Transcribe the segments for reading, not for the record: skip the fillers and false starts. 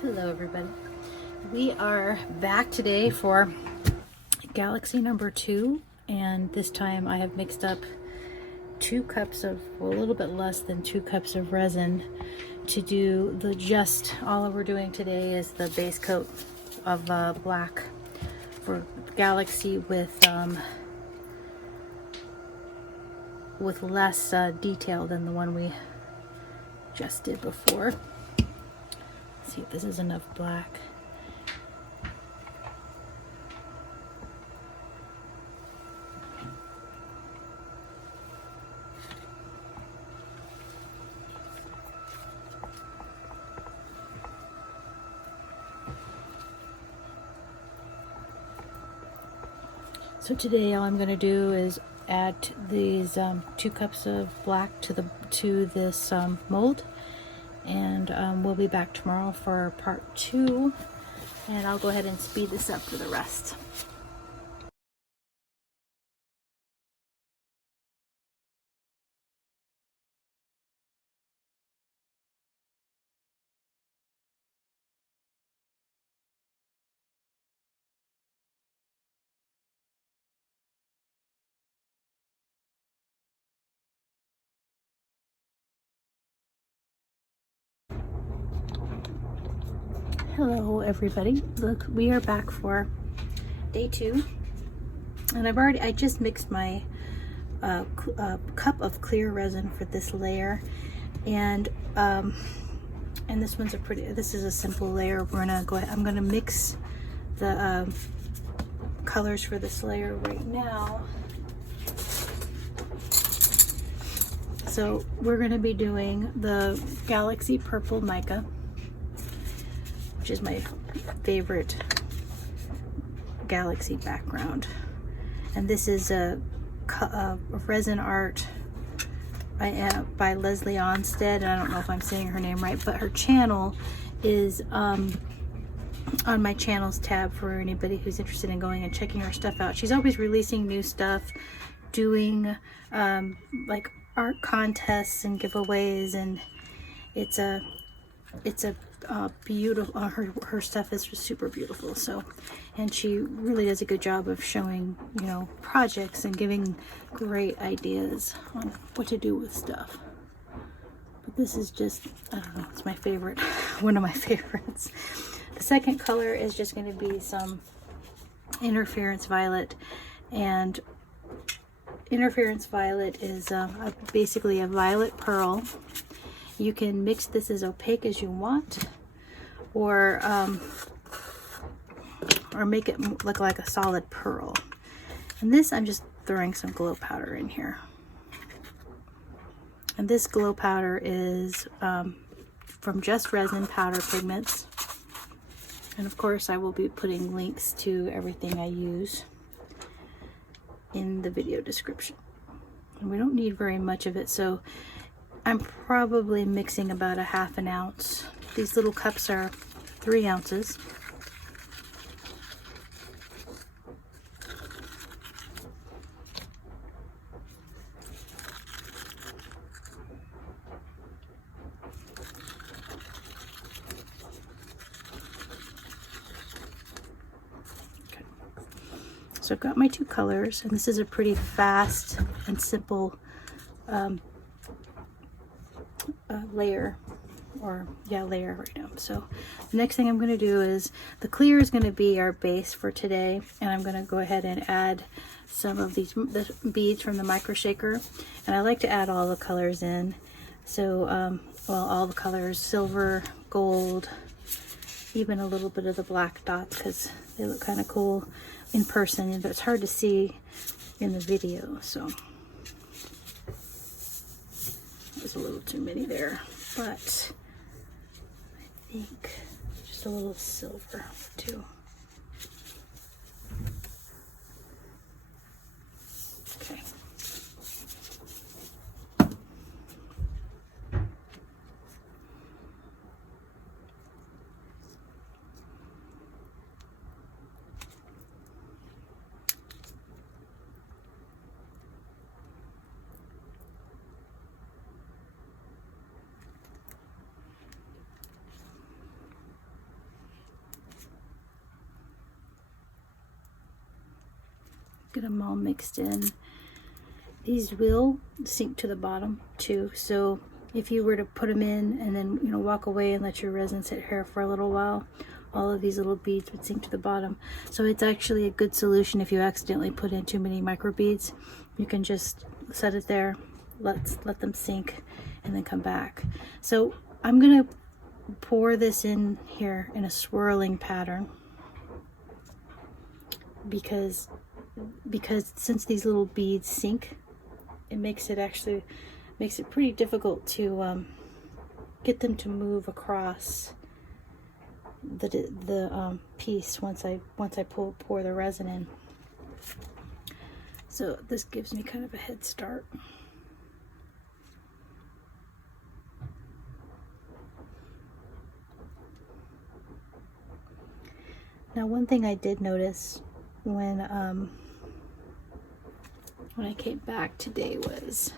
Hello everybody. We are back today for Galaxy number 2, and this time I have mixed up 2 cups of, well, a little bit less than 2 cups of resin to do all we're doing today is the base coat of black for Galaxy with less detail than the one we just did before. Let's see if this is enough black. So today all I'm going to do is add these 2 cups of black to this mold, and we'll be back tomorrow for part 2, and I'll go ahead and speed this up for the rest. Hello everybody. Look, we are back for day 2, and I just mixed my cup of clear resin for this layer, and this one's this is a simple layer. I'm gonna mix the colors for this layer right now. So we're gonna be doing the Galaxy Purple Mica, which is my favorite Galaxy background. And this is a resin art by Leslie Onstead. I don't know if I'm saying her name right, but her channel is on my channels tab for anybody who's interested in going and checking her stuff out. She's always releasing new stuff, doing like art contests and giveaways, and it's a beautiful, her stuff is just super beautiful. So, and she really does a good job of showing, you know, projects and giving great ideas on what to do with stuff. But this is just, I don't know, it's my favorite, one of my favorites. The second color is just going to be some Interference Violet, and Interference Violet is basically a violet pearl. You can mix this as opaque as you want, or make it look like a solid pearl. And this, I'm just throwing some glow powder in here. And this glow powder is from Just Resin powder pigments. And of course, I will be putting links to everything I use in the video description. And we don't need very much of it, so I'm probably mixing about a ½ ounce. These little cups are 3 ounces. Okay. So I've got my 2 colors, and this is a pretty fast and simple layer right now. So the next thing I'm going to do is, the clear is going to be our base for today, and I'm going to go ahead and add some of the beads from the Micro Shaker, and I like to add all the colors in. So well, all the colors, silver, gold, even a little bit of the black dots, because they look kind of cool in person, but it's hard to see in the video. So there's a little too many there, but I think just a little silver too. Okay. Get them all mixed in. These will sink to the bottom too, so if you were to put them in and then, you know, walk away and let your resin sit here for a little while, all of these little beads would sink to the bottom. So it's actually a good solution if you accidentally put in too many micro beads. You can just set it there, let them sink, and then come back. So I'm gonna pour this in here in a swirling pattern because since these little beads sink, it makes it pretty difficult to get them to move across the piece once I pour the resin in. So this gives me kind of a head start. Now, one thing I did notice when I came back today was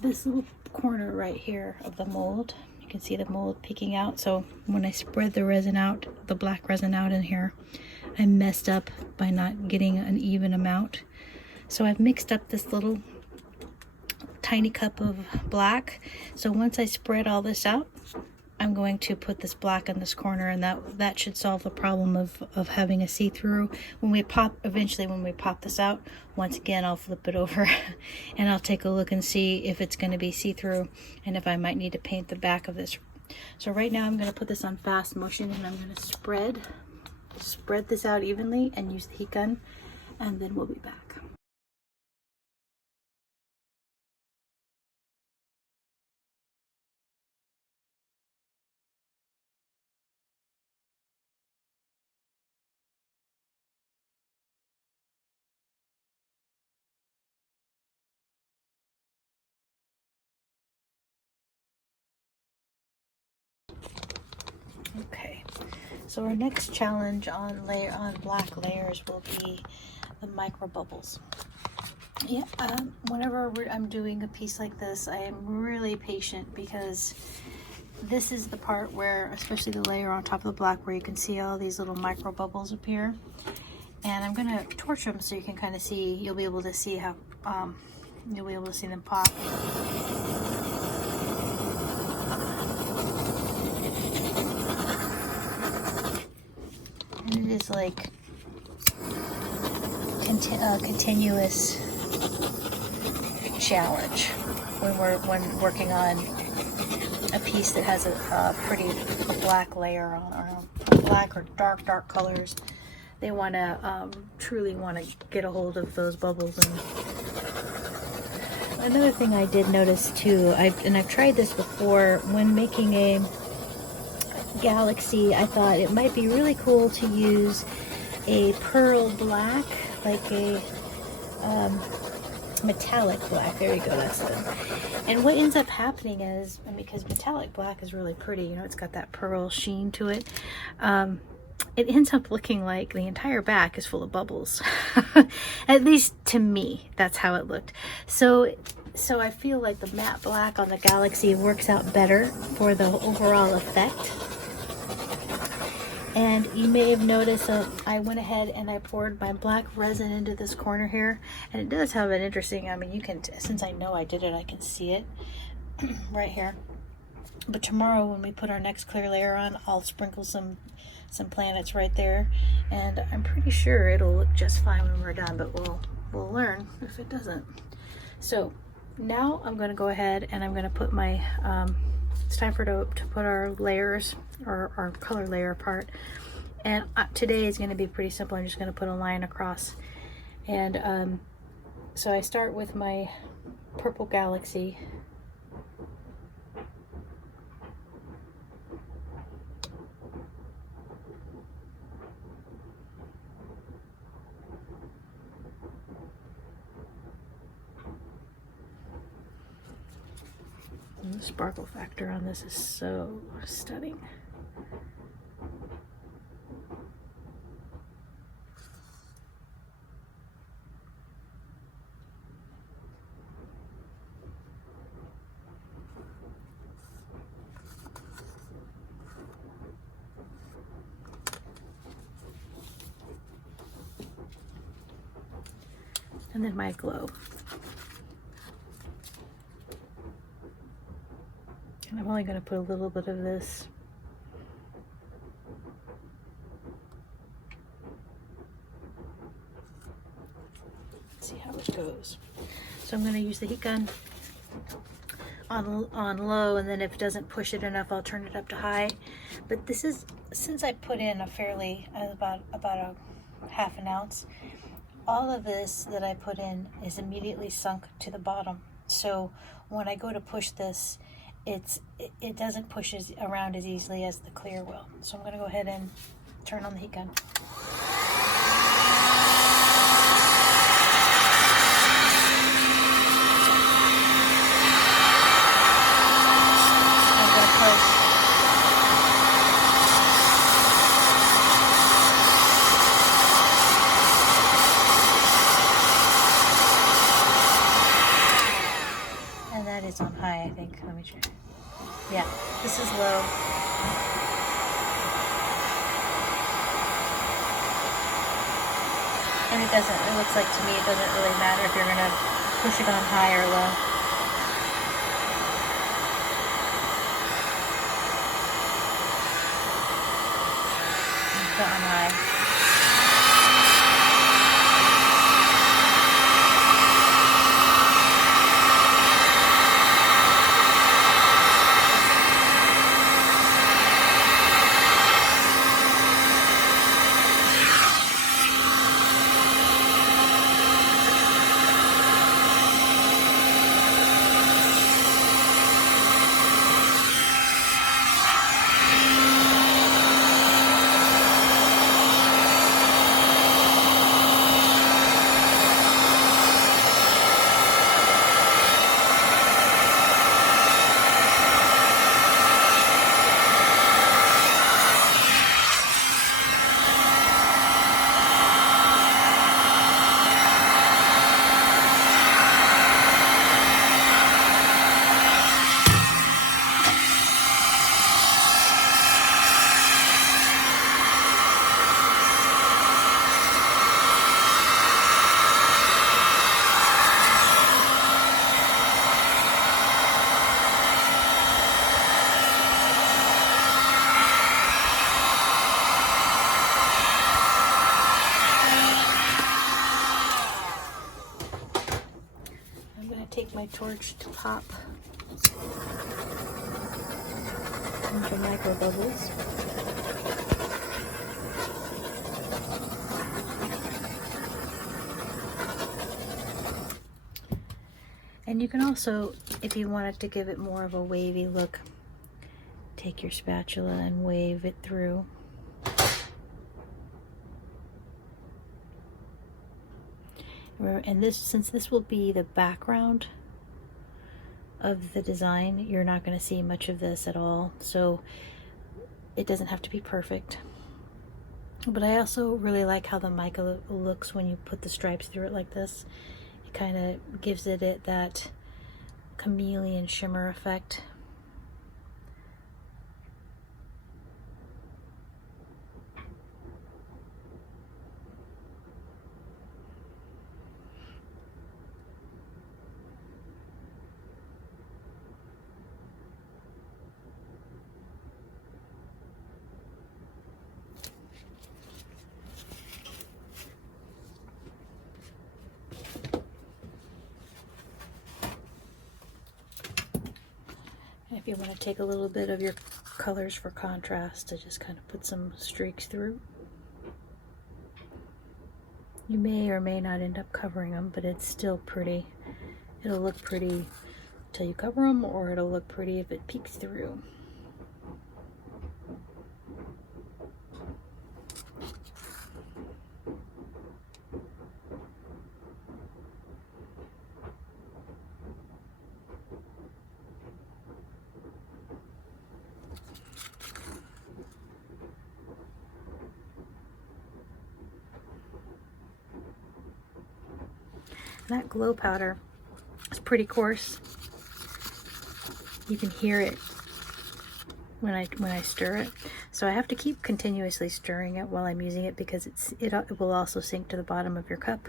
this little corner right here of the mold. You can see the mold peeking out. So when I spread the resin out, the black resin out in here, I messed up by not getting an even amount. So I've mixed up this little tiny cup of black. So once I spread all this out, I'm going to put this black in this corner, and that should solve the problem of having a see-through. Eventually when we pop this out, once again I'll flip it over and I'll take a look and see if it's going to be see-through and if I might need to paint the back of this. So right now I'm going to put this on fast motion, and I'm going to spread this out evenly and use the heat gun, and then we'll be back. Okay, so our next challenge on black layers will be the micro bubbles. Yeah, whenever I'm doing a piece like this, I am really patient because this is the part where, especially the layer on top of the black, where you can see all these little micro bubbles appear. And I'm gonna torch them so you can kind of see. You'll be able to see how you'll be able to see them pop. And it is like continuous challenge when working on a piece that has a pretty black layer on, or black or dark colors. They want to truly want to get a hold of those bubbles. And another thing I did notice too, I've tried this before when making a galaxy. I thought it might be really cool to use a pearl black, like a metallic black. There you go, that's it. And what ends up happening is, because metallic black is really pretty, you know, it's got that pearl sheen to it, it ends up looking like the entire back is full of bubbles. At least to me, that's how it looked. So I feel like the matte black on the galaxy works out better for the overall effect. And you may have noticed I went ahead and I poured my black resin into this corner here, and it does have an interesting, I mean, you can, since I know I did it, I can see it right here. But tomorrow when we put our next clear layer on, I'll sprinkle some planets right there, and I'm pretty sure it'll look just fine when we're done, but we'll learn if it doesn't. So now I'm going to go ahead and I'm going to put my it's time to put our layers, or our color layer apart. And today is going to be pretty simple. I'm just going to put a line across. And so I start with my purple galaxy. And the sparkle factor on this is so stunning. And then my glow. And I'm only going to put a little bit of this. Let's see how it goes. So I'm going to use the heat gun on low, and then if it doesn't push it enough, I'll turn it up to high. But this is, since I put in a fairly, about a half an ounce, all of this that I put in is immediately sunk to the bottom. So when I go to push this, it doesn't push around as easily as the clear will. So I'm going to go ahead and turn on the heat gun. I'm going to push. On high, I think. Let me check. Yeah, this is low. And it looks like to me it doesn't really matter if you're gonna push it on high or low. Put it on high. Take my torch to pop into micro bubbles. And you can also, if you wanted to give it more of a wavy look, take your spatula and wave it through. And this, since this will be the background of the design, you're not going to see much of this at all, so it doesn't have to be perfect. But I also really like how the mica looks when you put the stripes through it like this. It kind of gives it that chameleon shimmer effect. If you want to take a little bit of your colors for contrast to just kind of put some streaks through. You may or may not end up covering them, but it's still pretty. It'll look pretty till you cover them, or it'll look pretty if it peeks through. That glow powder is pretty coarse. You can hear it when I stir it. So I have to keep continuously stirring it while I'm using it, because it will also sink to the bottom of your cup.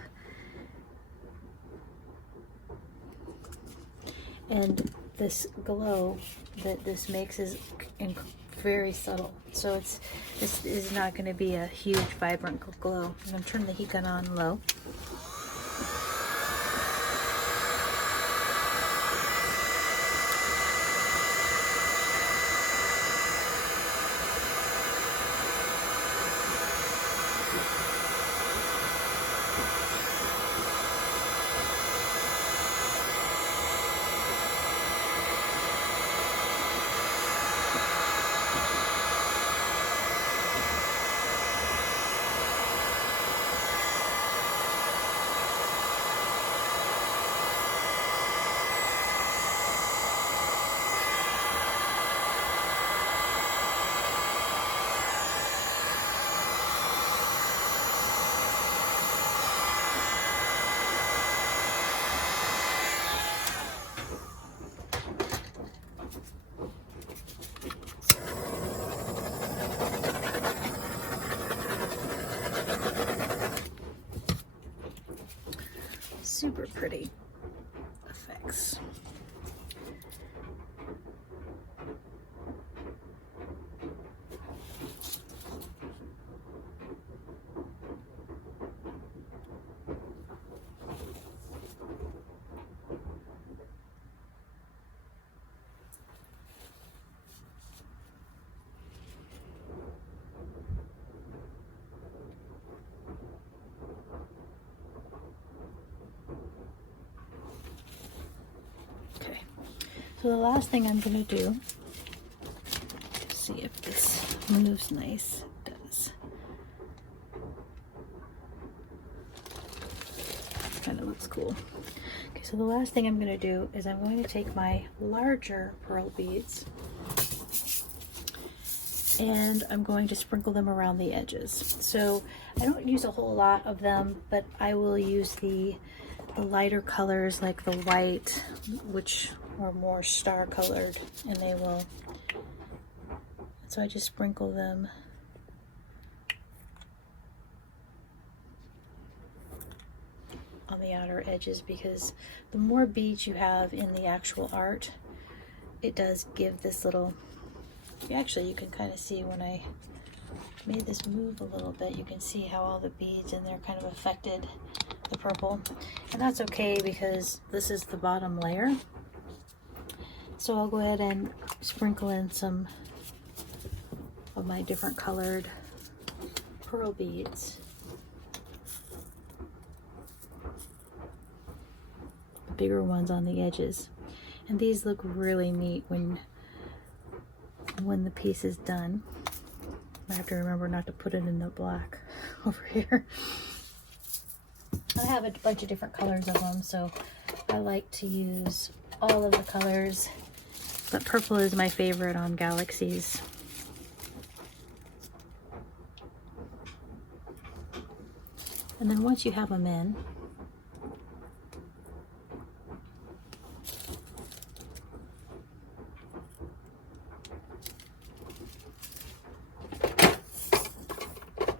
And this glow that this makes is very subtle. So this is not going to be a huge vibrant glow. I'm going to turn the heat gun on low. Super pretty effects. So the last thing I'm going to do, see if this moves nice. It does. Kind of looks cool. Okay, so the last thing I'm going to do is I'm going to take my larger pearl beads and I'm going to sprinkle them around the edges. So I don't use a whole lot of them, but I will use the lighter colors like the white, which are more star colored, and they will, so I just sprinkle them on the outer edges, because the more beads you have in the actual art, it does give this little, actually you can kind of see when I made this move a little bit, you can see how all the beads in there kind of affected the purple, and that's okay because this is the bottom layer. So I'll go ahead and sprinkle in some of my different colored pearl beads. The bigger ones on the edges. And these look really neat when the piece is done. I have to remember not to put it in the black over here. I have a bunch of different colors of them, so I like to use all of the colors. But purple is my favorite on galaxies. And then once you have them in,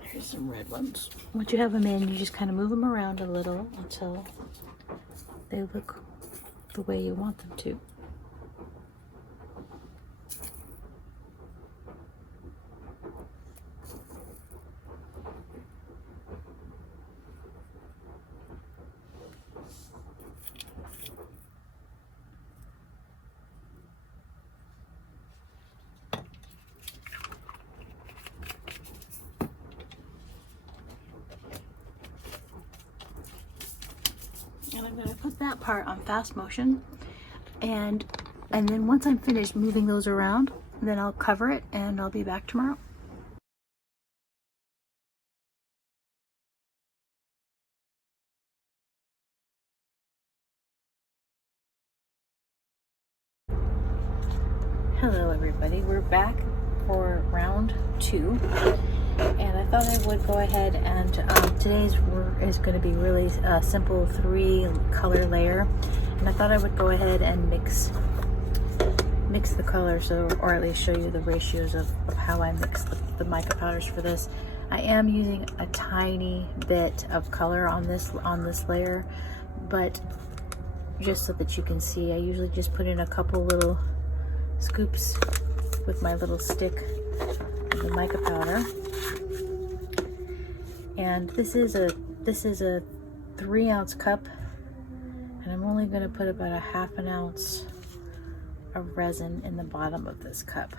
here's some red ones. Once you have them in, you just kind of move them around a little until they look the way you want them to. And I'm going to put that part on fast motion, and then once I'm finished moving those around, then I'll cover it and I'll be back tomorrow. Hello everybody, we're back for round 2, and I thought I would go ahead and today's work is going to be really simple 3 color layer, and I thought I would go ahead and mix the colors, or at least show you the ratios of how I mix the mica powders for this. I am using a tiny bit of color on this layer, but just so that you can see. I usually just put in a couple little scoops with my little stick of the mica powder. And this is a 3-ounce cup, and I'm only going to put about a 1/2 ounce of resin in the bottom of this cup.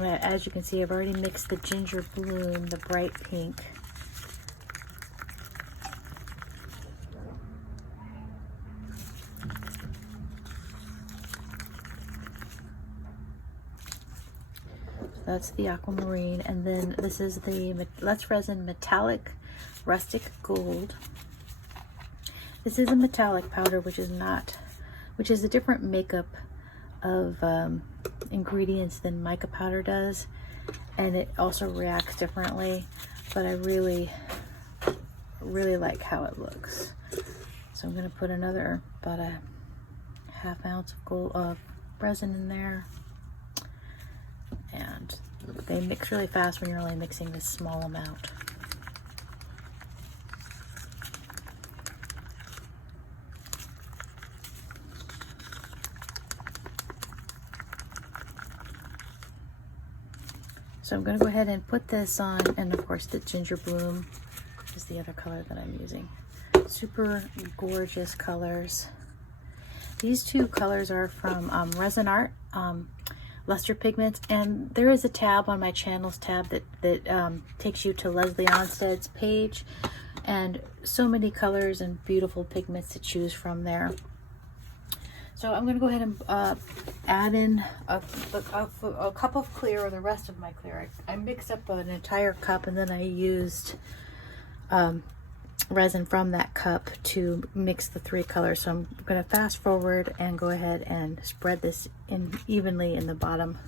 As you can see, I've already mixed the ginger bloom, the bright pink. That's the aquamarine, and then this is the Let's Resin Metallic Rustic Gold. This is a metallic powder, which is a different makeup of ingredients than mica powder does, and it also reacts differently, but I really like how it looks. So I'm going to put another about a 1/2 ounce of gold resin in there. And they mix really fast when you're only mixing this small amount. So I'm going to go ahead and put this on, and of course the ginger bloom is the other color that I'm using. Super gorgeous colors. These two colors are from Resin Art, Luster Pigments, and there is a tab on my channels tab that takes you to Leslie Onstead's page, and so many colors and beautiful pigments to choose from there. So I'm going to go ahead and add in a cup of clear, or the rest of my clear. I mixed up an entire cup, and then I used resin from that cup to mix the 3 colors. So I'm going to fast forward and go ahead and spread this in evenly in the bottom.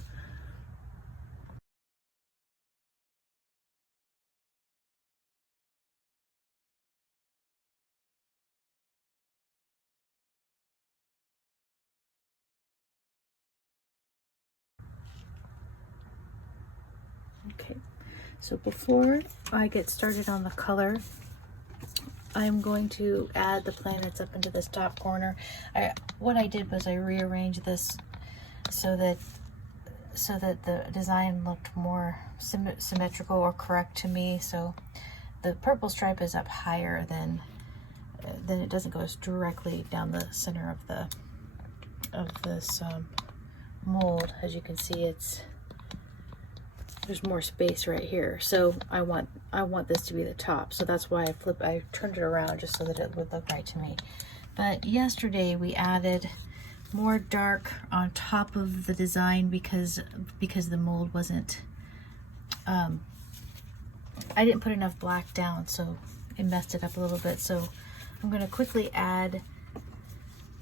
Okay, so before I get started on the color, I'm going to add the planets up into this top corner. What I did was I rearranged this so that the design looked more symmetrical or correct to me. So the purple stripe is up higher than it doesn't go directly down the center of this mold. As you can see, there's more space right here, so I want this to be the top, so that's why I turned it around just so that it would look right to me. But yesterday we added more dark on top of the design because the mold wasn't I didn't put enough black down, so it messed it up a little bit. So I'm going to quickly add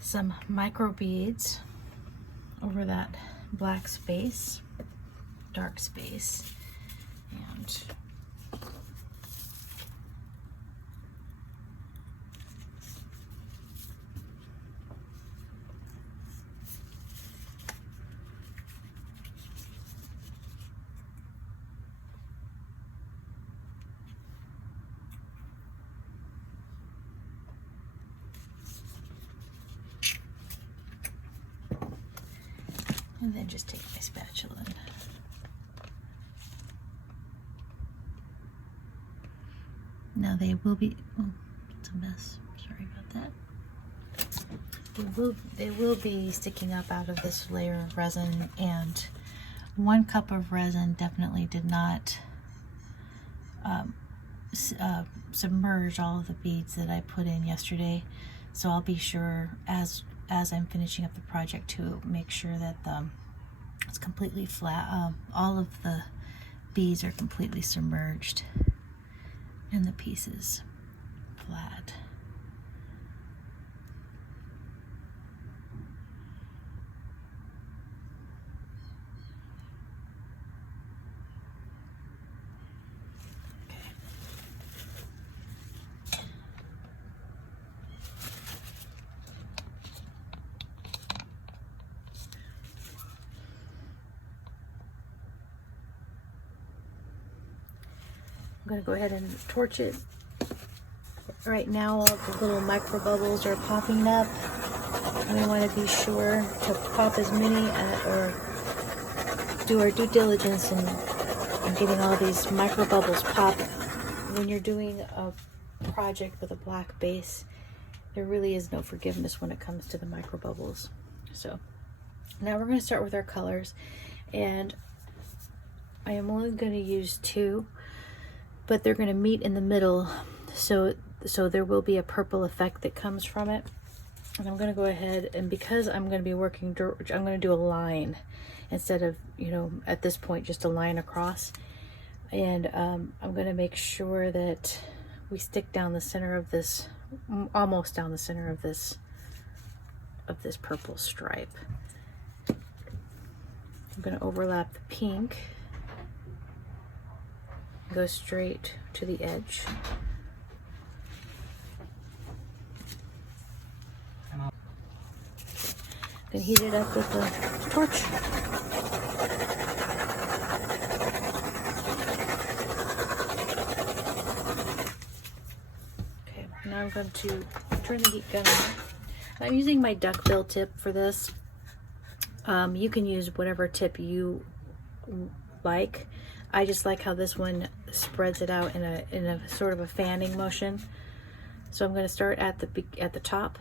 some micro beads over that black space, dark space, and then just take my spatula and now they will be, oh, it's a mess, sorry about that. They will be sticking up out of this layer of resin, and 1 cup of resin definitely did not submerge all of the beads that I put in yesterday. So I'll be sure as I'm finishing up the project to make sure that it's completely flat. All of the beads are completely submerged and the pieces flat. I'm going to go ahead and torch it Right now all the little micro bubbles are popping up. And we want to be sure to pop as many or do our due diligence in getting all these micro bubbles popping. When you're doing a project with a black base, there really is no forgiveness when it comes to the micro bubbles. So now we're going to start with our colors, and I am only going to use 2, but they're going to meet in the middle, so there will be a purple effect that comes from it. And I'm going to go ahead, and because I'm going to be working, I'm going to do a line instead of, you know, at this point just a line across. And I'm going to make sure that we stick down the center of this, almost down the center of this purple stripe. I'm going to overlap the pink, go straight to the edge. Then heat it up with the torch. Okay, now I'm going to turn the heat gun on. I'm using my duckbill tip for this. You can use whatever tip you like. I just like how this one spreads it out in a sort of a fanning motion. So I'm going to start at the top.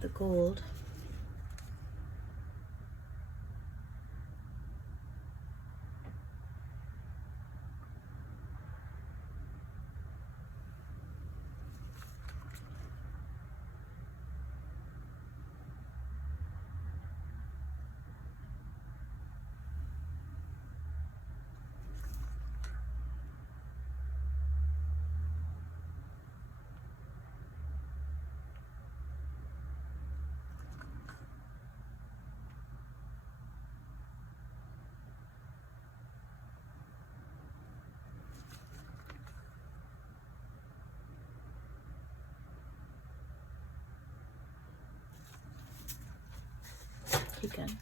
The gold. Keep going.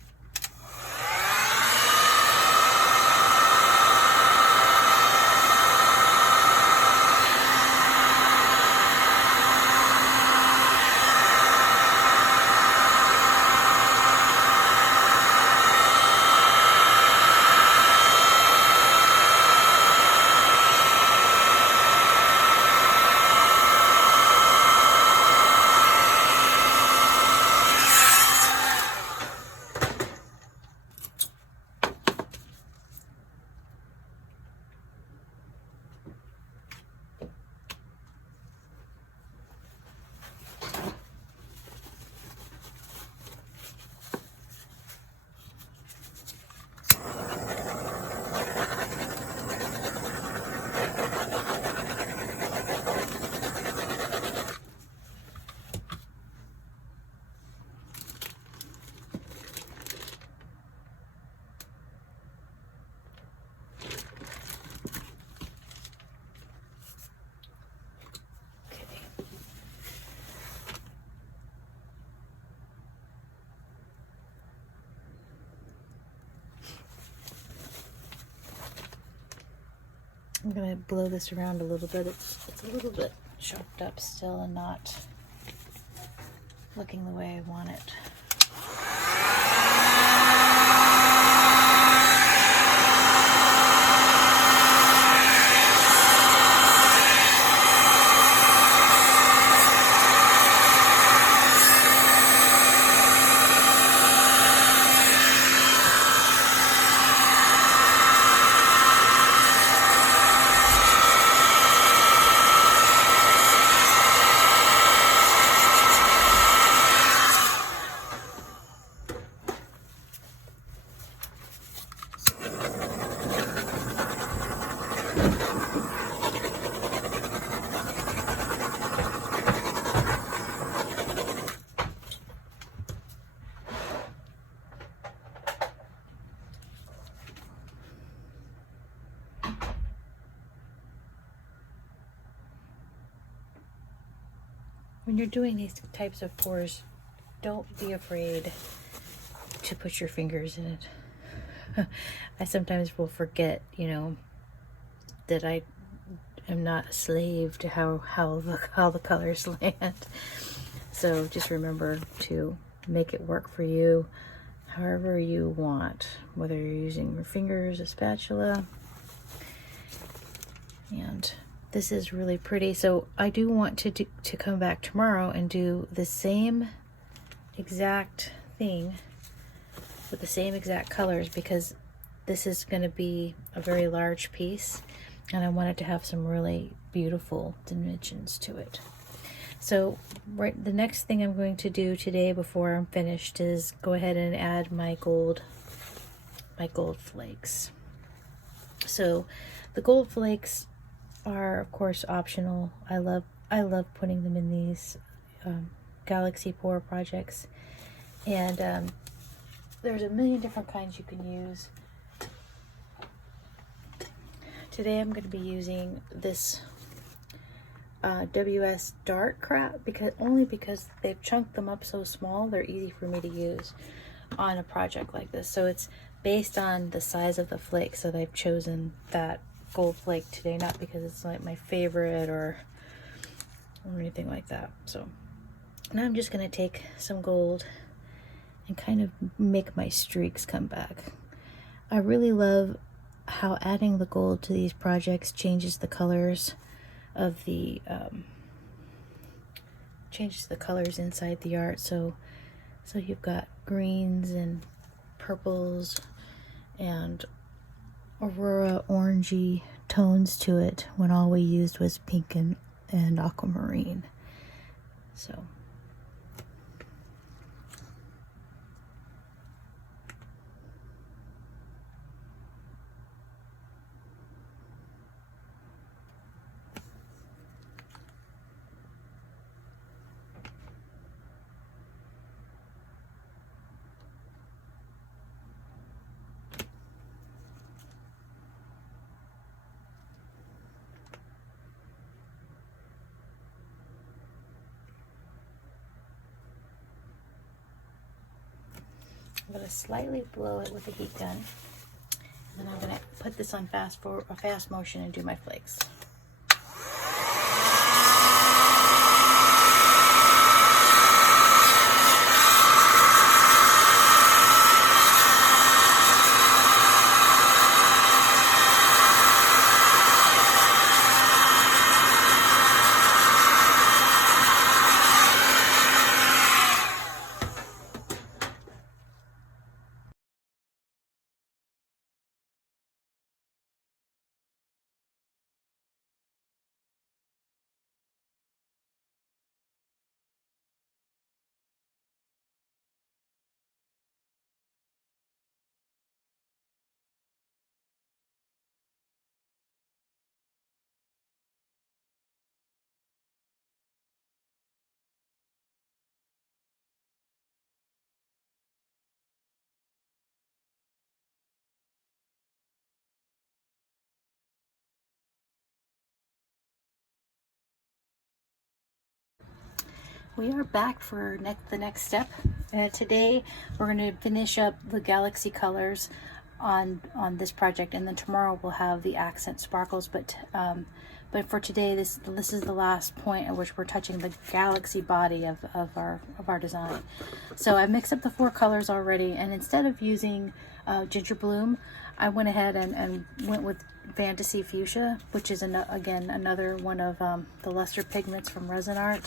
I'm gonna blow this around a little bit. It's a little bit chopped up still and not looking the way I want it. When you're doing these types of pours, don't be afraid to put your fingers in it. I sometimes will forget, you know, that I am not a slave to how the colors land. So just remember to make it work for you however you want, whether you're using your fingers, a spatula. And this is really pretty. So I do want to come back tomorrow and do the same exact thing with the same exact colors, because this is going to be a very large piece and I want it to have some really beautiful dimensions to it. So the next thing I'm going to do today before I'm finished is go ahead and add my gold flakes. So the gold flakes are of course optional. I love putting them in these galaxy pour projects, and there's a million different kinds you can use. Today I'm going to be using this WS Dart crap because they've chunked them up so small, they're easy for me to use on a project like this. So it's based on the size of the flake, so they've chosen that gold flake today, not because it's like my favorite or anything like that. So now I'm just going to take some gold and kind of make my streaks come back. I really love how adding the gold to these projects changes the colors of the colors inside the art. So you've got greens and purples and aurora orangey tones to it when all we used was pink and aquamarine. So I'm going to slightly blow it with a heat gun, and then I'm going to put this on fast motion and do my flakes. We are back for the next step. Today we're going to finish up the galaxy colors. on this project, and then tomorrow we'll have the accent sparkles. But for today, this is the last point at which we're touching the galaxy body of our design. So I mixed up the 4 colors already, and instead of using Ginger Bloom, I went ahead and went with Fantasy Fuchsia, which is again another one of the lesser pigments from Resin Art.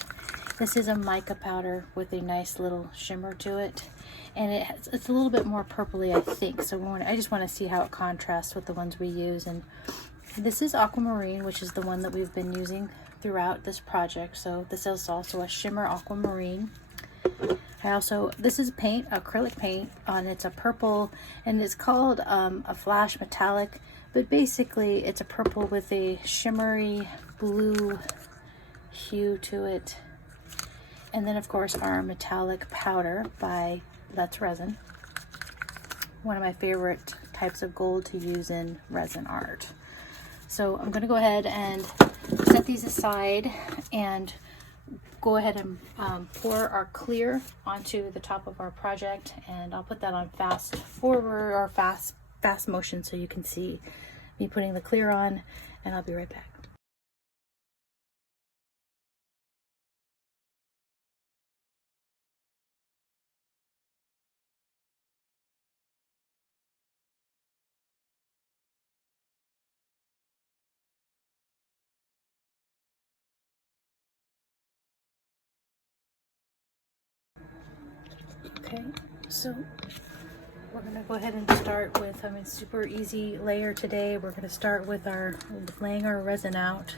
This is a mica powder with a nice little shimmer to it, and it's a little bit more purpley, I think. So I just want to see how it contrasts with the ones we use. And this is Aquamarine, which is the one that we've been using throughout this project. So this is also a shimmer aquamarine. This is paint, acrylic paint, and it's a purple, and it's called a flash metallic, but basically it's a purple with a shimmery blue hue to it. And then of course our metallic powder by Let's Resin, one of my favorite types of gold to use in resin art. So I'm going to go ahead and set these aside and go ahead and pour our clear onto the top of our project, and I'll put that on fast forward or fast motion so you can see me putting the clear on, and I'll be right back. Okay, so we're going to go ahead and start with, super easy layer today. We're going to start with laying our resin out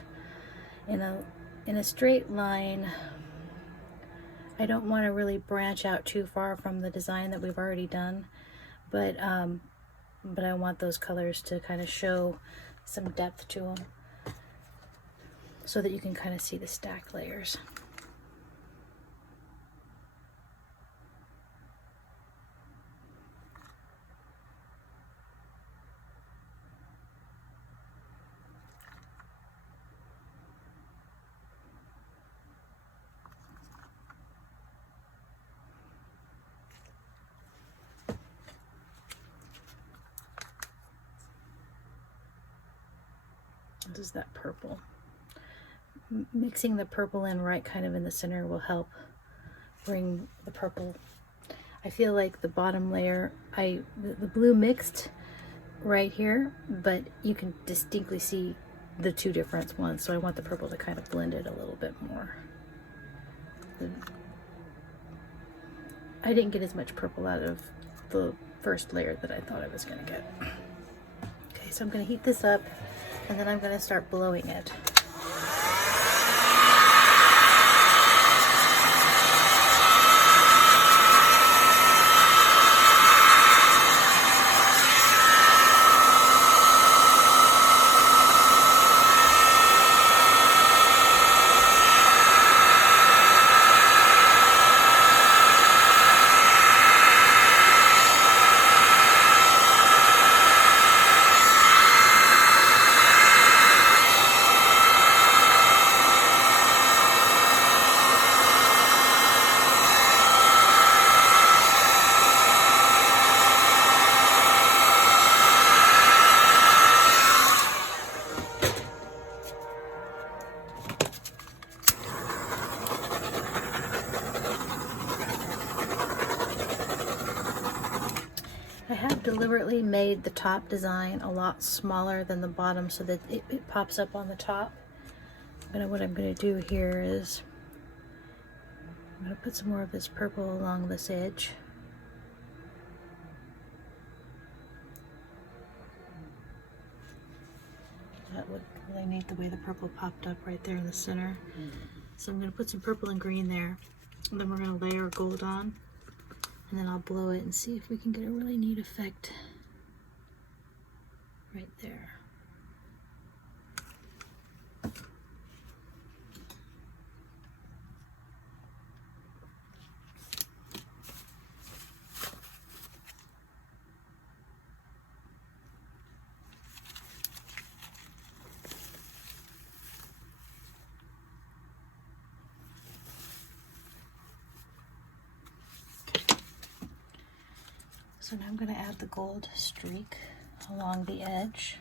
in a straight line. I don't want to really branch out too far from the design that we've already done, but I want those colors to kind of show some depth to them so that you can kind of see the stacked layers. This is that purple. Mixing the purple in right kind of in the center will help bring the purple. I feel like the bottom layer, the blue mixed right here, but you can distinctly see the two different ones, so I want the purple to kind of blend it a little bit more. I didn't get as much purple out of the first layer that I thought I was going to get. Okay, so I'm going to heat this up, and then I'm going to start blowing it. I have deliberately made the top design a lot smaller than the bottom so that it pops up on the top. What I'm going to do here is I'm going to put some more of this purple along this edge. That looked really neat the way the purple popped up right there in the center. So I'm going to put some purple and green there, and then we're going to layer gold on. And then I'll blow it and see if we can get a really neat effect right there. So now I'm going to add the gold streak along the edge.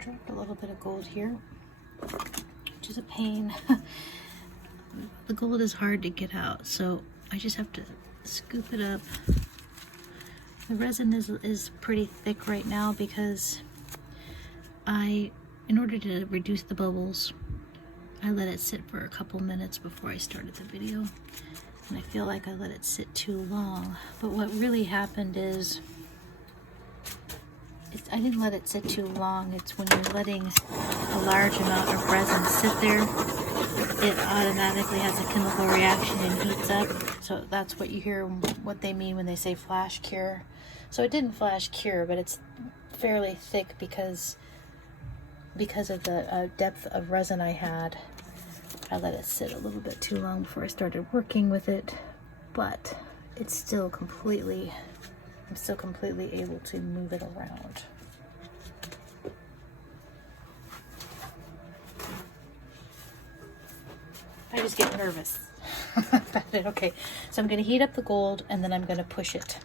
Dropped a little bit of gold here, which is a pain. The gold is hard to get out, so I just have to scoop it up. The resin is pretty thick right now because in order to reduce the bubbles, I let it sit for a couple minutes before I started the video. And I feel like I let it sit too long. But what really happened is, I didn't let it sit too long. It's when you're letting a large amount of resin sit there, it automatically has a chemical reaction and heats up. So that's what you hear, what they mean when they say flash cure. So it didn't flash cure, but it's fairly thick because of the depth of resin I had. I let it sit a little bit too long before I started working with it, but it's still completely, I'm still completely able to move it around. I just get nervous about it. Okay, so I'm going to heat up the gold and then I'm going to push it.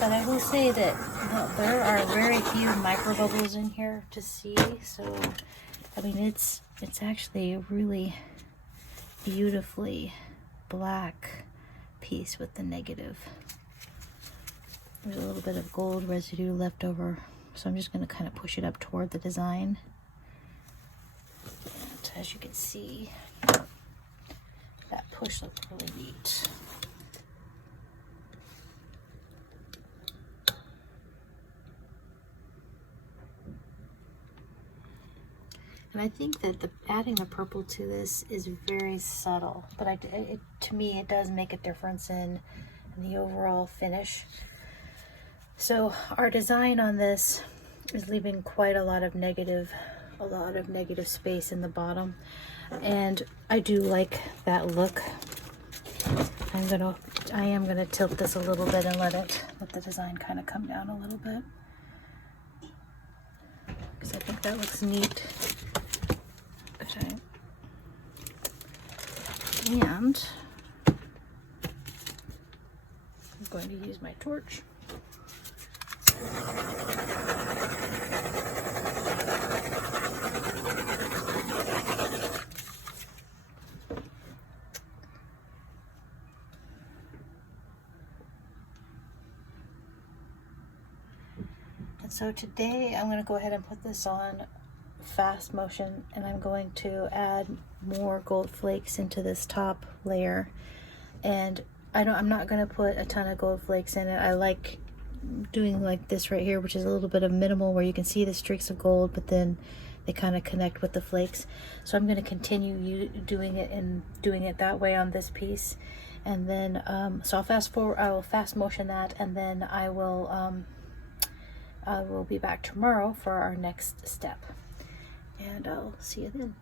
But I will say that there are very few micro bubbles in here to see, so I mean it's actually a really beautifully black piece with the negative. There's a little bit of gold residue left over, so I'm just going to kind of push it up toward the design. And as you can see, that push looked really neat. And I think that adding the purple to this is very subtle, but to me it does make a difference in the overall finish. So our design on this is leaving quite a lot of negative space in the bottom, and I do like that look. I am gonna tilt this a little bit and let the design kind of come down a little bit, because I think that looks neat. And I'm going to use my torch. And so today I'm going to go ahead and put this on fast motion, and I'm going to add more gold flakes into this top layer. And I'm not going to put a ton of gold flakes in it. I like doing like this right here, which is a little bit of minimal, where you can see the streaks of gold, but then they kind of connect with the flakes. So I'm going to continue doing it that way on this piece. And then so I will fast motion that, and then I will be back tomorrow for our next step. And I'll see you then.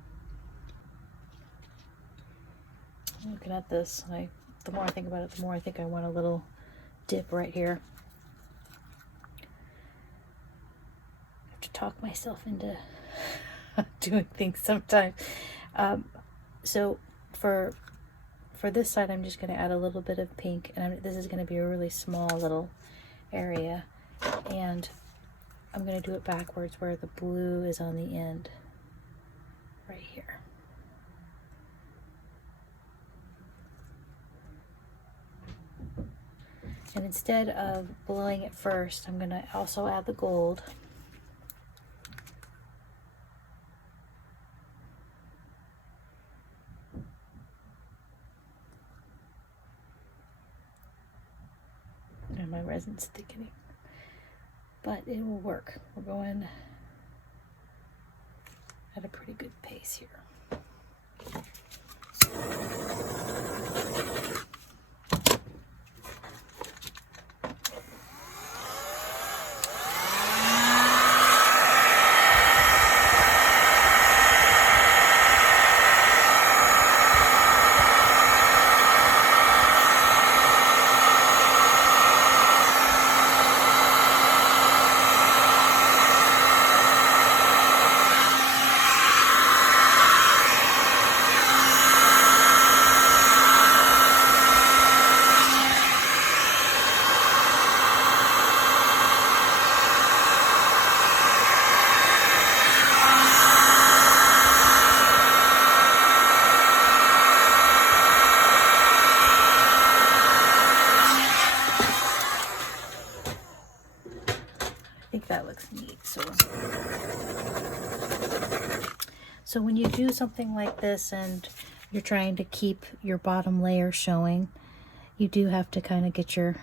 I'm looking at this, and the more I think about it, the more I think I want a little dip right here. I have to talk myself into doing things sometimes. So for for this side, I'm just going to add a little bit of pink, and this is going to be a really small little area, and I'm going to do it backwards where the blue is on the end, right here. And instead of blowing it first, I'm going to also add the gold. And my resin's thickening, but it will work. We're going at a pretty good pace here. I think that looks neat. So when you do something like this and you're trying to keep your bottom layer showing, you do have to kind of get your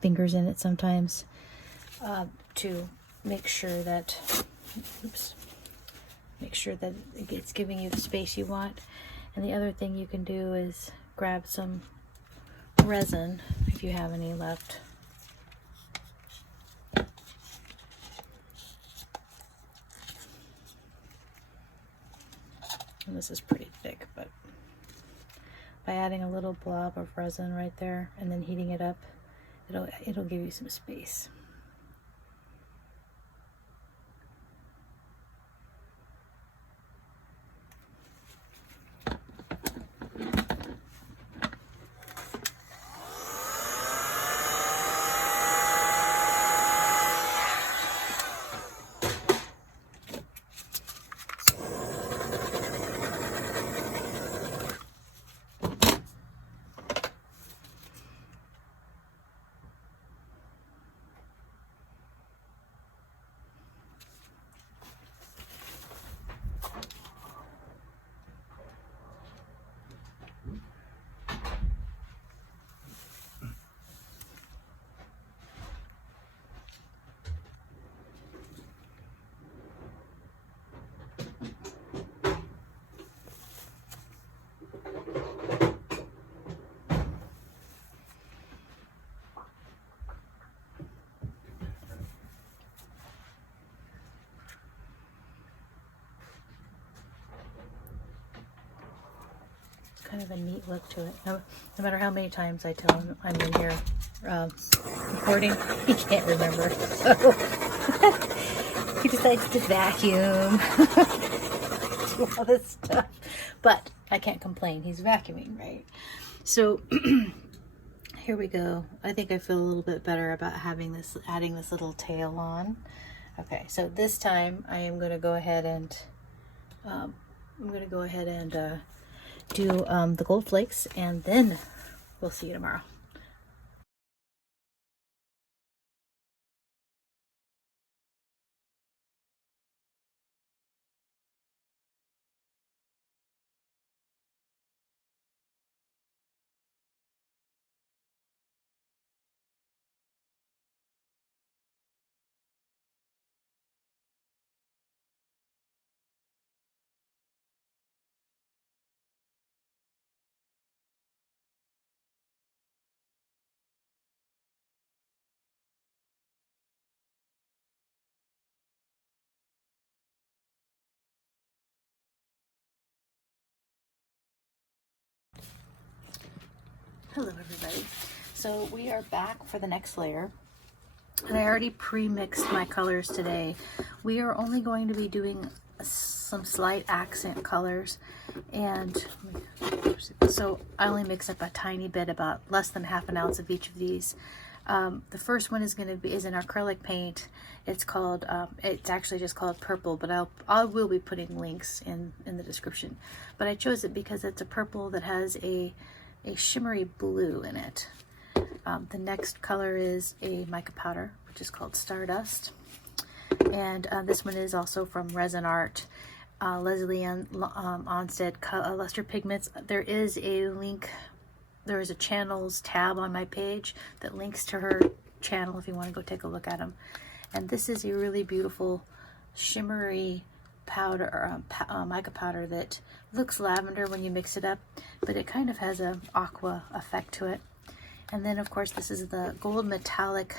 fingers in it sometimes to make sure that, make sure that it's giving you the space you want. And the other thing you can do is grab some resin if you have any left. And this is pretty thick, but by adding a little blob of resin right there and then heating it up, it'll give you some space. Kind of a neat look to it. No matter how many times I tell him I'm in here recording, he can't remember. So he decides to vacuum, do all this stuff. But I can't complain. He's vacuuming, right? So here we go. I think I feel a little bit better about adding this little tail on. Okay, so this time I am going to go ahead and do the gold flakes, and then we'll see you tomorrow. Hello everybody. So we are back for the next layer, and I already pre-mixed my colors today. We are only going to be doing some slight accent colors, and let me So I only mix up a tiny bit, about less than half an ounce of each of these. The first one is an acrylic paint. It's called, it's actually just called Purple, but I will be putting links in the description. But I chose it because it's a purple that has a shimmery blue in it. The next color is a mica powder, which is called Stardust. And this one is also from Resin Art. Leslie Onstead, Luster Pigments. There is a link, there is a channels tab on my page that links to her channel if you want to go take a look at them. And this is a really beautiful shimmery powder, mica powder that looks lavender when you mix it up, but it kind of has an aqua effect to it. And then of course this is the gold metallic,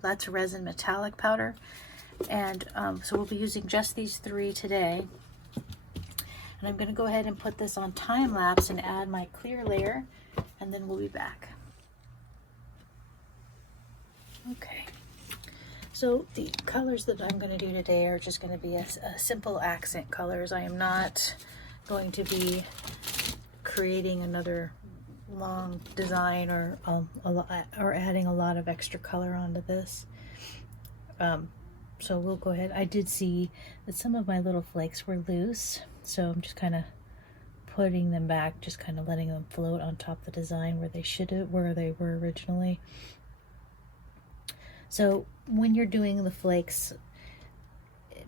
that's resin metallic powder. And so we'll be using just these three today. And I'm going to go ahead and put this on time lapse and add my clear layer, and then we'll be back. Okay, so the colors that I'm going to do today are just going to be a simple accent colors. I am not going to be creating another long design or adding a lot of extra color onto this. So we'll go ahead. I did see that some of my little flakes were loose, so I'm just kind of putting them back, just kind of letting them float on top of the design where they were originally. So when you're doing the flakes,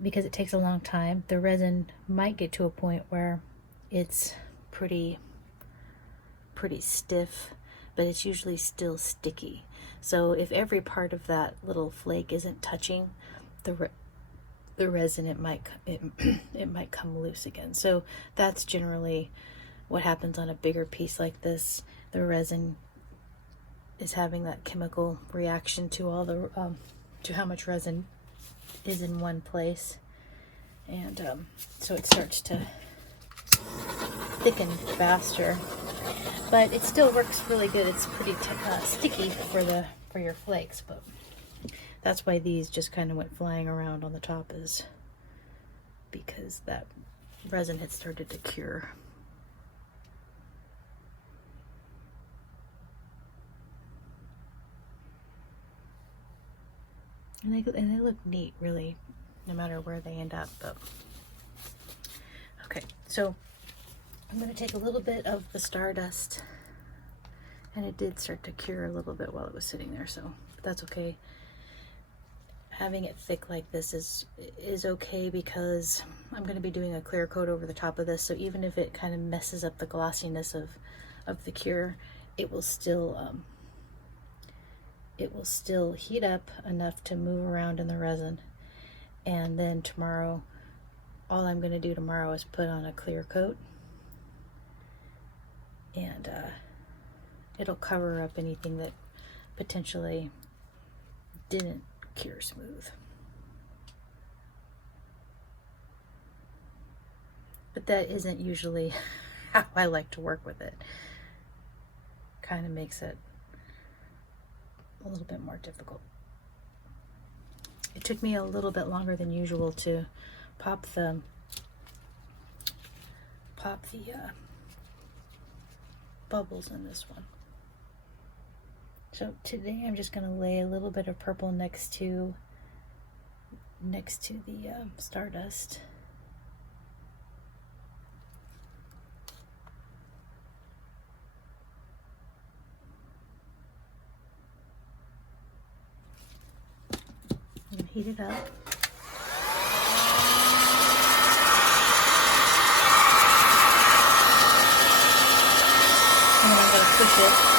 because it takes a long time, the resin might get to a point where it's pretty stiff, but it's usually still sticky. So if every part of that little flake isn't touching the resin, it might come loose again. So that's generally what happens on a bigger piece like this. The resin is having that chemical reaction to all the to how much resin is in one place, and so it starts to thicken faster. But it still works really good. It's pretty sticky for your flakes, but that's why these just kind of went flying around on the top, is because that resin had started to cure. And they look neat, really, no matter where they end up. But okay, so I'm going to take a little bit of the Stardust, and it did start to cure a little bit while it was sitting there, so that's okay. Having it thick like this is okay, because I'm going to be doing a clear coat over the top of this, so even if it kind of messes up the glossiness of the cure, it will still heat up enough to move around in the resin. And then tomorrow, all I'm going to do tomorrow is put on a clear coat, and it'll cover up anything that potentially didn't cure smooth. But that isn't usually how I like to work with it. Kind of makes it a little bit more difficult. It took me a little bit longer than usual to pop the bubbles in this one. So today I'm just going to lay a little bit of purple next to the Stardust. And heat it up. And then I'm going to push it.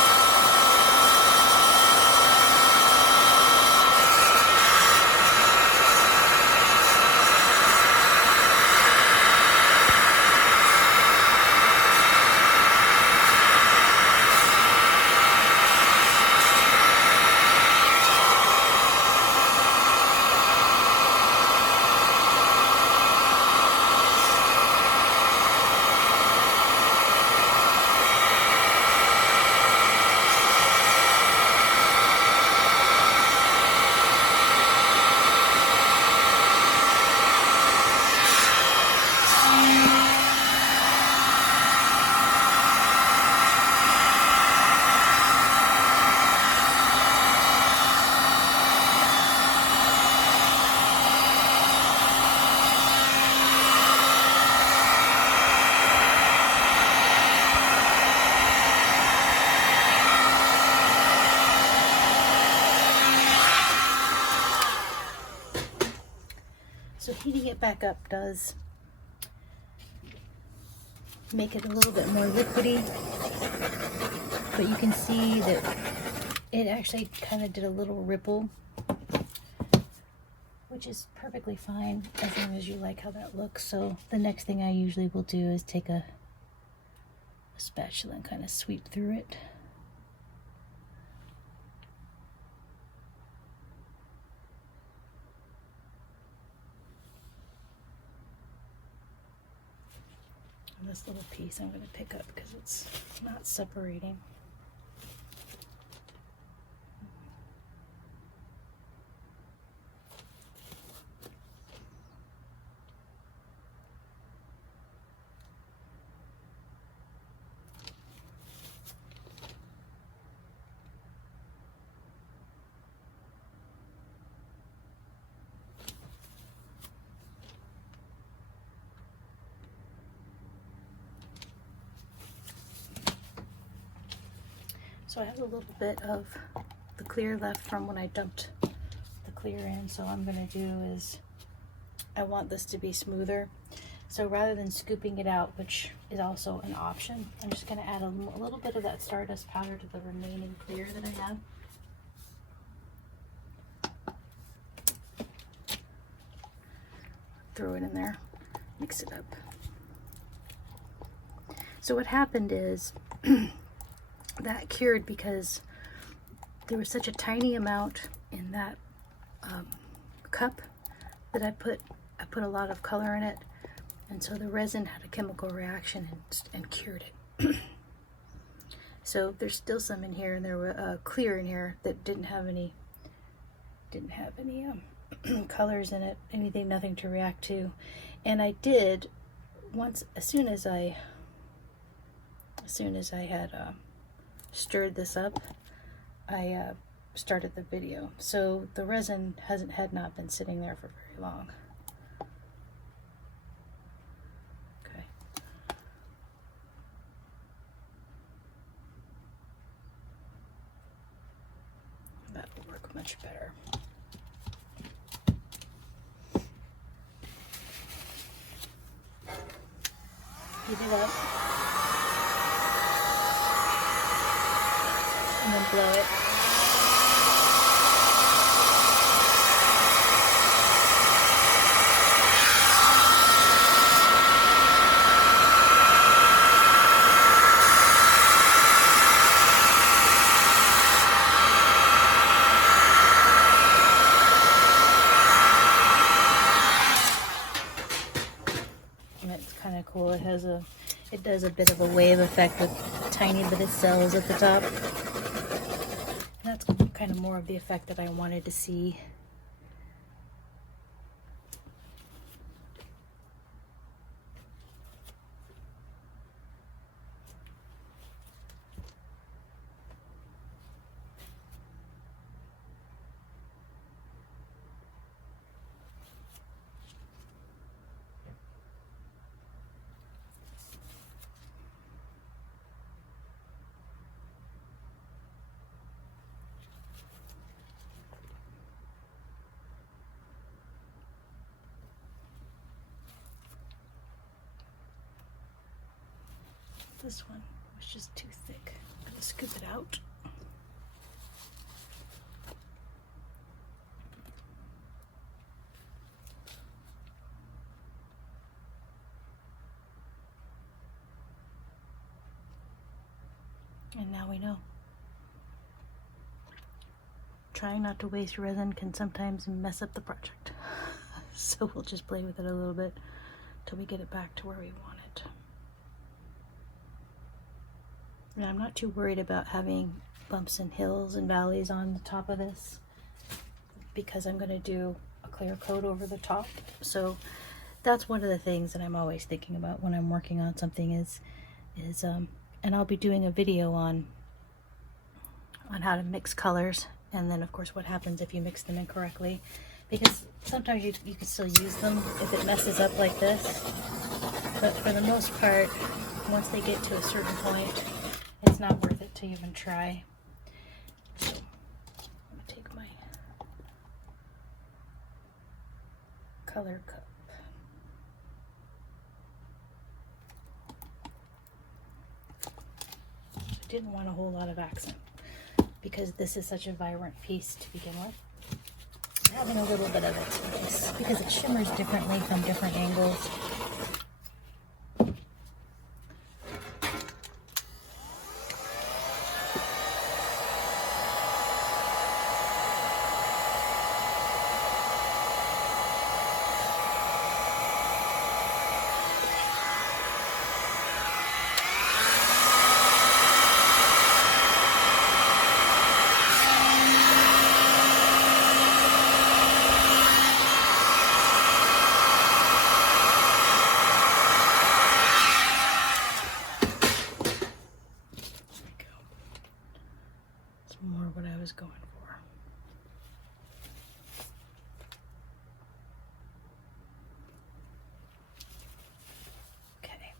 heating it back up does make it a little bit more liquidy, but you can see that it actually kind of did a little ripple, which is perfectly fine as long as you like how that looks. So the next thing I usually will do is take a spatula and kind of sweep through it. And this little piece I'm going to pick up because it's not separating. So I have a little bit of the clear left from when I dumped the clear in. So what I'm going to do is, I want this to be smoother. So rather than scooping it out, which is also an option, I'm just going to add a little bit of that Stardust powder to the remaining clear that I have. Throw it in there, mix it up. So what happened is, that cured because there was such a tiny amount in that cup that I put a lot of color in it, and so the resin had a chemical reaction and cured it. So there's still some in here, and there were clear in here that didn't have any colors in it, nothing to react to. And I did once, as soon as I had stirred this up, I started the video. So the resin had not been sitting there for very long. Okay. That will work much better. Heat it up. And then blow it. And it's kind of cool. It does a bit of a wave effect with a tiny bit of cells at the top. That's kind of more of the effect that I wanted to see. This one was just too thick. I'm gonna scoop it out. And now we know. Trying not to waste resin can sometimes mess up the project. So we'll just play with it a little bit till we get it back to where we want it. And I'm not too worried about having bumps and hills and valleys on the top of this because I'm going to do a clear coat over the top. So that's one of the things that I'm always thinking about when I'm working on something is and I'll be doing a video on how to mix colors, and then of course what happens if you mix them incorrectly, because sometimes you can still use them if it messes up like this, but for the most part, once they get to a certain point, it's not worth it to even try. So I'm going to take my color didn't want a whole lot of accent because this is such a vibrant piece to begin with. Having a little bit of it is because it shimmers differently from different angles. More what I was going for. Okay.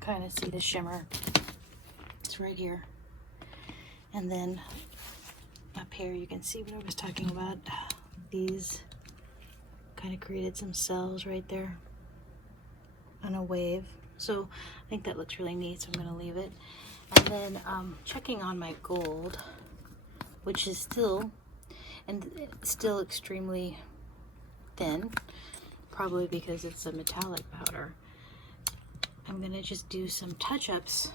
Kind of see the shimmer. It's right here. And then up here you can see what I was talking about. These kind of created some cells right there on a wave. So I think that looks really neat, so I'm going to leave it. And then checking on my gold, which is still extremely thin, probably because it's a metallic powder. I'm going to just do some touch-ups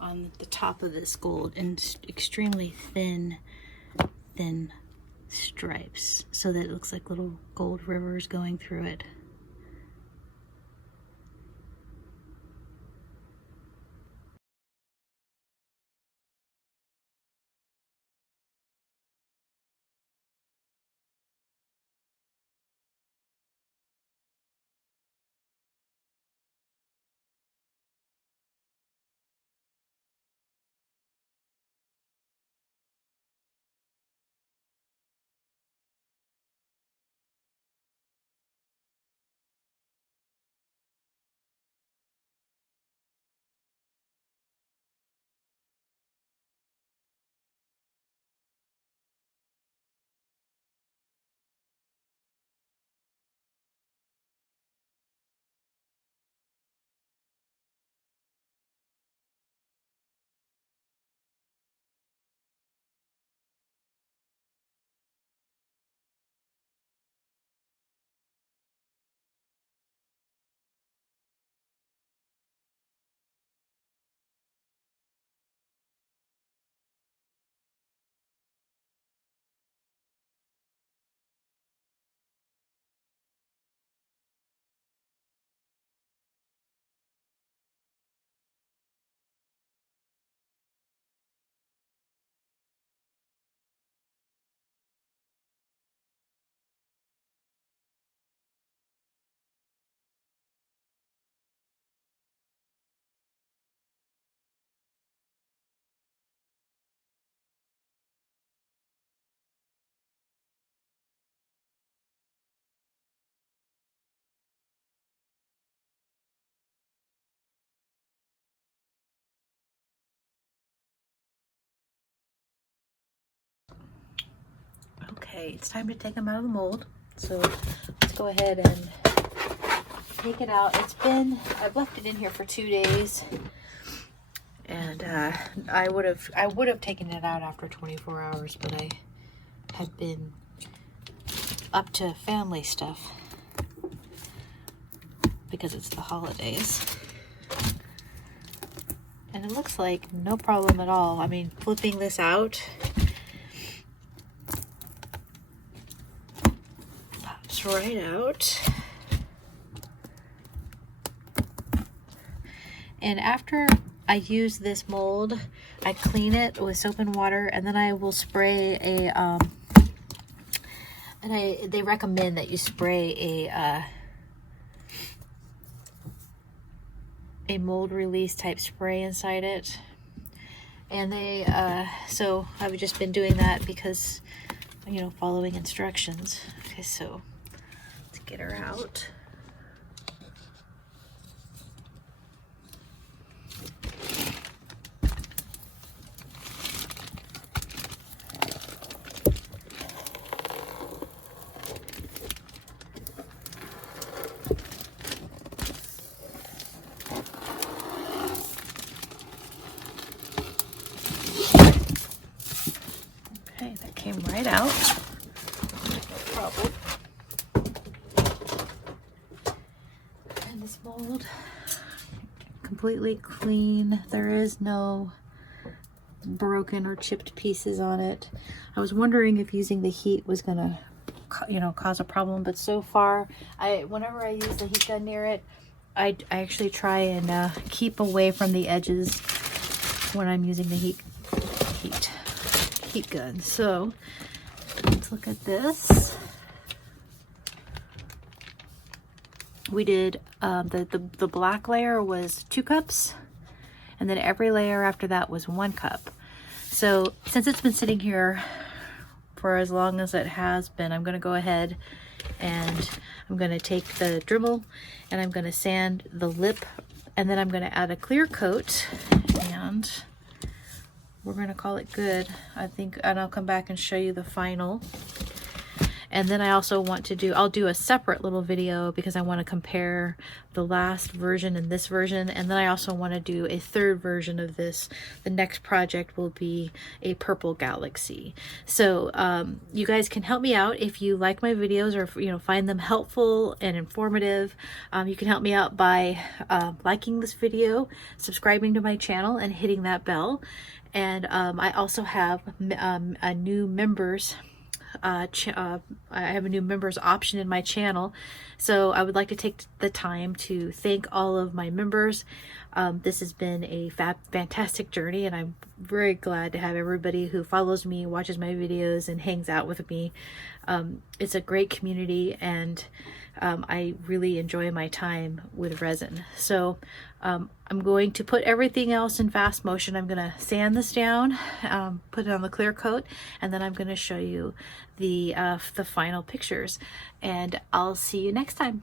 on the top of this gold in extremely thin stripes so that it looks like little gold rivers going through it. Okay, it's time to take them out of the mold. So let's go ahead and take it out. I've left it in here for 2 days, and I would have taken it out after 24 hours, but I had been up to family stuff because it's the holidays. And it looks like no problem at all. I mean, flipping this out, pops right out. And after I use this mold, I clean it with soap and water, and then I will spray a, they recommend that you spray a a mold release type spray inside it. And they, so I've just been doing that because, you know, following instructions. Okay, so let's get her out. Okay, that came right out. No problem. And this mold, completely clean. There is no broken or chipped pieces on it. I was wondering if using the heat was gonna, you know, cause a problem, but so far, whenever I use the heat gun near it, I actually try and keep away from the edges when I'm using the heat gun. So let's look at this. We did the black layer was 2 cups, and then every layer after that was 1 cup. So since it's been sitting here for as long as it has been, I'm going to go ahead and I'm going to take the Dremel and I'm going to sand the lip, and then I'm going to add a clear coat, and we're going to call it good, I think, and I'll come back and show you the final. And then I also want to I'll do a separate little video because I want to compare the last version and this version. And then I also want to do a 3rd version of this. The next project will be a purple galaxy. So you guys can help me out if you like my videos, or you know, find them helpful and informative. You can help me out by liking this video, subscribing to my channel, and hitting that bell. And I also have a new members I have a new members option in my channel, so I would like to take the time to thank all of my members. This has been a fantastic journey, and I'm very glad to have everybody who follows me, watches my videos, and hangs out with me. It's a great community, and I really enjoy my time with resin. So I'm going to put everything else in fast motion. I'm going to sand this down, put it on the clear coat, and then I'm going to show you the final pictures, and I'll see you next time.